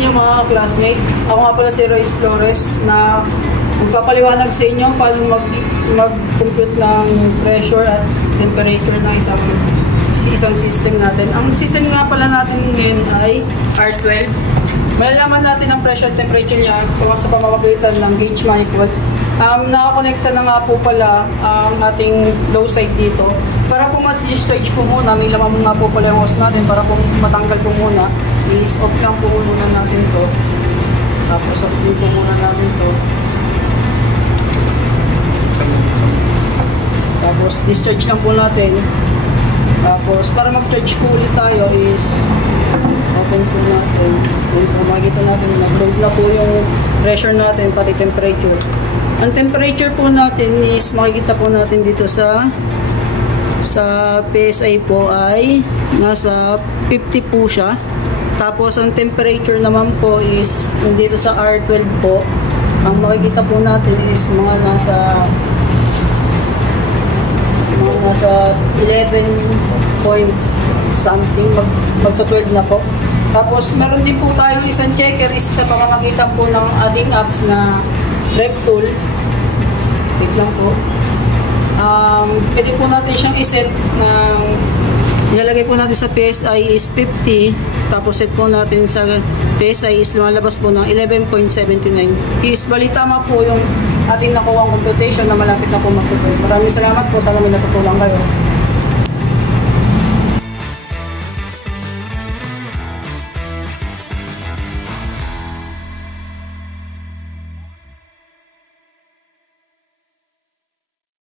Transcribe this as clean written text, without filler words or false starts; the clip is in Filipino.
inyo mga classmate. Ako nga pala si Royce Flores na magpapaliwanag sa inyo paano mag-compute ng pressure at temperature ng isang system natin. Ang system nga pala natin ngayon ay R12. Malalaman natin ang pressure at temperature niya sa pamamagitan ng gauge manifold. Nakakonekta na nga po pala ang ating low side dito. Para po ma-discharge po muna, may laman nga po pala yung hose natin. Para po matanggal po muna, is off lang po muna natin to. Tapos off din po muna natin to. Tapos discharge lang po natin. Tapos para mag-charge po ulit tayo is open po natin. Then po makikita natin nag-load na po yung pressure natin pati temperature. Ang temperature po natin is makikita po natin dito sa PSI po ay nasa 50 po siya. Tapos ang temperature naman po is nandito sa R12 po. Ang makikita po natin is mga nasa 11 point something, magto 12 na po. Tapos meron din po tayong isang checker is sa pamamagitan po ng ating apps na rep tool. Wait lang po. Pwede po natin siyang iset ng ilalagay po natin sa PSI is 50, tapos set po natin sa PSI is lumalabas po ng 11.79. Is bali tama po yung ating nakuha ang computation na malapit na po magtutuloy. Maraming salamat po, sana may natutulang kayo.